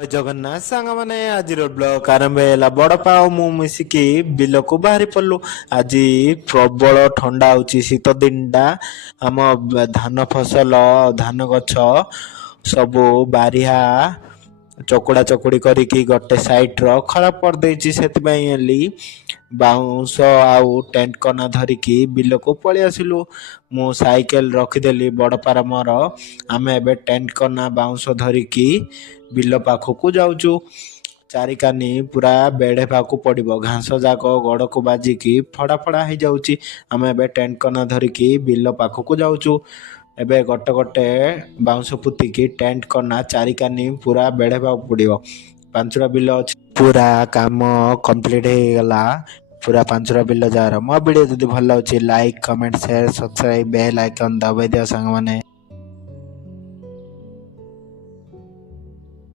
ଜୟ ଜଗନ୍ନାଥ ସାଙ୍ଗମାନେ ଆଜିର ବ୍ଲଗ ଆରମ୍ଭ ହେଲା। ବଡପା ଆଉ ମୁଁ ମିଶିକି ବିଲକୁ ବାହାରି ପଡିଲୁ। ଆଜି ପ୍ରବଳ ଥଣ୍ଡା ହଉଛି, ଶୀତ ଦିନଟା। ଆମ ଧାନ ଫସଲ ଧାନ ଗଛ ସବୁ ବାରିହା ଚକୁଡା ଚକୁଡି କରିକି ଗୋଟେ ସାଇଡର ଖରାପ କରିଦେଇଛି। ସେଥିପାଇଁ ହେଲି ବାଉଁଶ ଆଉ ଟେଣ୍ଟ କନା ଧରିକି ବିଲକୁ ପଳେଇ ଆସିଲୁ। ମୁଁ ସାଇକେଲ ରଖିଦେଲି ବଡପାର ମୋର। ଆମେ ଏବେ ଟେଣ୍ଟ କନା ବାଉଁଶ ଧରିକି ବିଲ ପାଖକୁ ଯାଉଛୁ। ଚାରିକାନି ପୁରା ବେଢେବାକୁ ପଡିବ, ଘାସ ଯାକ ଗୋଡକୁ ବାଜିକି ଫଡା ଫଡା ହେଇଯାଉଛି। ଆମେ ଏବେ ଟେଣ୍ଟ କନା ଧରିକି ବିଲ ପାଖକୁ ଯାଉଛୁ। ଏବେ ଗୋଟେ ଗୋଟେ ବାଉଁଶ ପୋତିକି ଟେଣ୍ଟ କନା ଚାରିକାନି ପୁରା ବେଢେବାକୁ ପଡିବ। ପାଞ୍ଚଟା ବିଲ ଅଛି, ପୁରା କାମ କମ୍ପ୍ଲିଟ ହେଇଗଲା। ପୁରା ପାଞ୍ଚଟା ବିଲ ଯାହାର। ମୋ ଭିଡ଼ିଓ ଯଦି ଭଲ ଲାଗୁଛି like comment share subscribe bail icon ଦବାଇ ଦିଅ ସାଙ୍ଗମାନେ।